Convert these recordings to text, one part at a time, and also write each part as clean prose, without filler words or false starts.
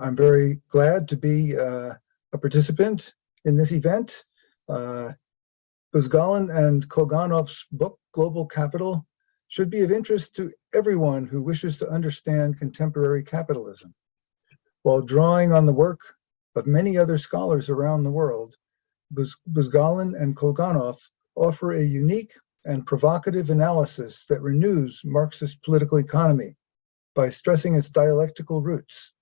I'm very glad to be a participant in this event. Buzgalin and Koganov's book, Global Capital, should be of interest to everyone who wishes to understand contemporary capitalism. While drawing on the work of many other scholars around the world, Buzgalin and Kolganov offer a unique and provocative analysis that renews Marxist political economy by stressing its dialectical roots.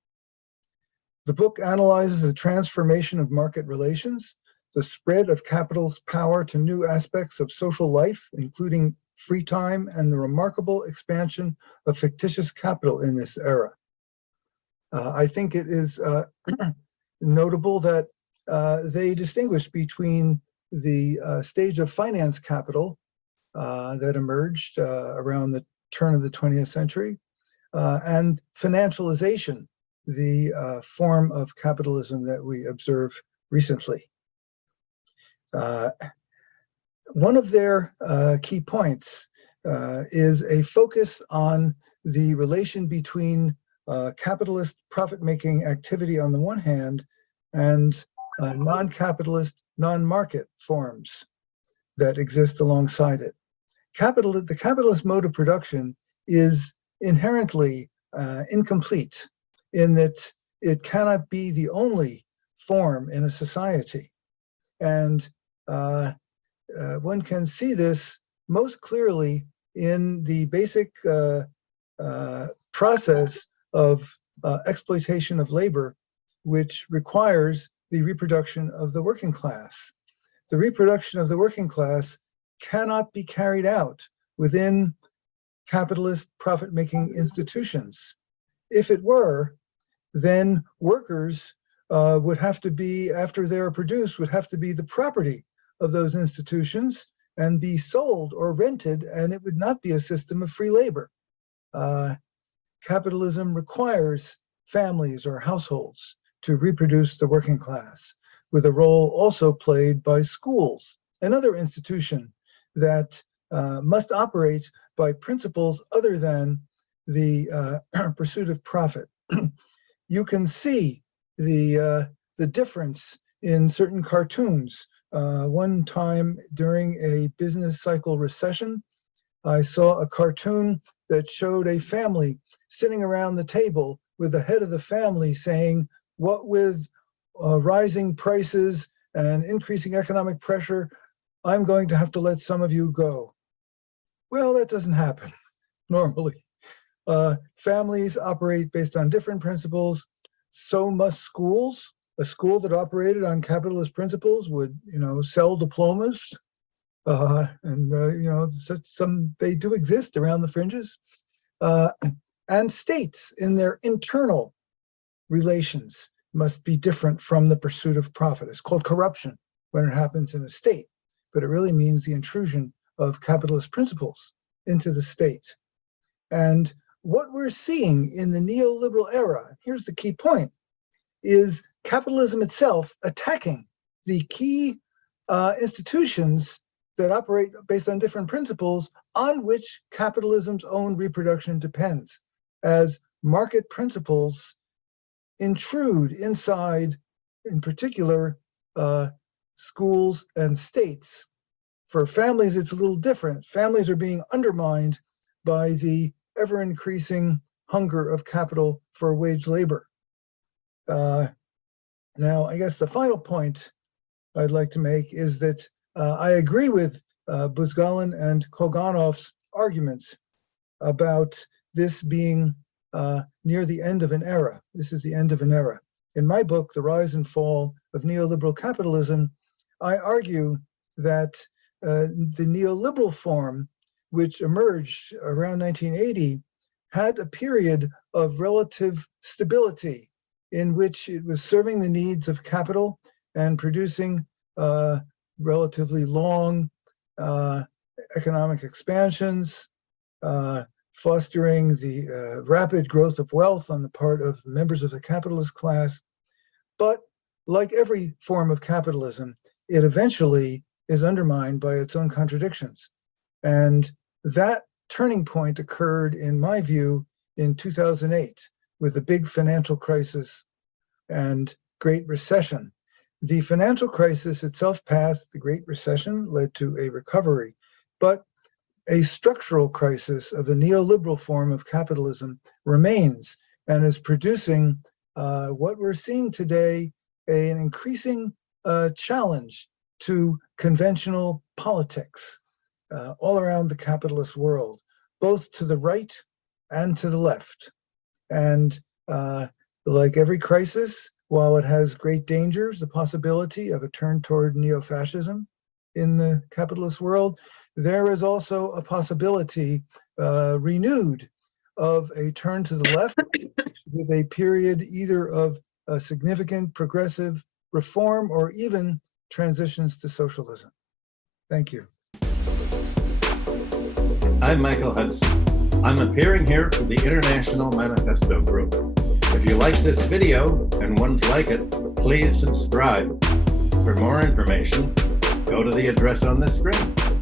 The book analyzes the transformation of market relations, the spread of capital's power to new aspects of social life, including free time, and the remarkable expansion of fictitious capital in this era. I think it is notable that they distinguish between the stage of finance capital that emerged around the turn of the 20th century and financialization, the form of capitalism that we observe recently. One of their key points is a focus on the relation between capitalist profit-making activity on the one hand and non-capitalist, non-market forms that exist alongside it. The capitalist mode of production is inherently incomplete in that it cannot be the only form in a society. And one can see this most clearly in the basic process of exploitation of labor, which requires the reproduction of the working class. The reproduction of the working class cannot be carried out within capitalist profit-making institutions. If it were, then workers would have to be, after they're produced, would have to be the property of those institutions and be sold or rented, and it would not be a system of free labor. Capitalism requires families or households to reproduce the working class, with a role also played by schools, another institution that must operate by principles other than the pursuit of profit. You can see the difference in certain cartoons. One time during a business cycle recession, I saw a cartoon that showed a family sitting around the table with the head of the family saying, what with rising prices and increasing economic pressure, I'm going to have to let some of you go. Well, that doesn't happen normally. Families operate based on different principles. So must schools. A school that operated on capitalist principles would, sell diplomas. They do exist around the fringes. And states in their internal relations must be different from the pursuit of profit. It's called corruption when it happens in a state, but it really means the intrusion of capitalist principles into the state. And what we're seeing in the neoliberal era, here's the key point, is capitalism itself attacking the key institutions that operate based on different principles on which capitalism's own reproduction depends, as market principles intrude inside, in particular, schools and states. For families, it's a little different. Families are being undermined by the ever-increasing hunger of capital for wage labor. Now, I guess the final point I'd like to make is that I agree with Buzgalin and Koganov's arguments about this being near the end of an era. This is the end of an era. In my book, The Rise and Fall of Neoliberal Capitalism, I argue that the neoliberal form, which emerged around 1980, had a period of relative stability in which it was serving the needs of capital and producing relatively long economic expansions, fostering the rapid growth of wealth on the part of members of the capitalist class. But like every form of capitalism, it eventually is undermined by its own contradictions. And that turning point occurred, in my view, in 2008 with the big financial crisis and Great Recession. The financial crisis itself passed, the Great Recession led to a recovery, but a structural crisis of the neoliberal form of capitalism remains and is producing what we're seeing today, an increasing challenge to conventional politics all around the capitalist world, both to the right and to the left. And like every crisis, while it has great dangers, the possibility of a turn toward neo-fascism in the capitalist world, there is also a possibility renewed of a turn to the left with a period either of a significant progressive reform or even transitions to socialism. Thank you. I'm Michael Hudson. I'm appearing here for the International Manifesto Group. If you like this video and ones like it, please subscribe. For more information, go to the address on the screen.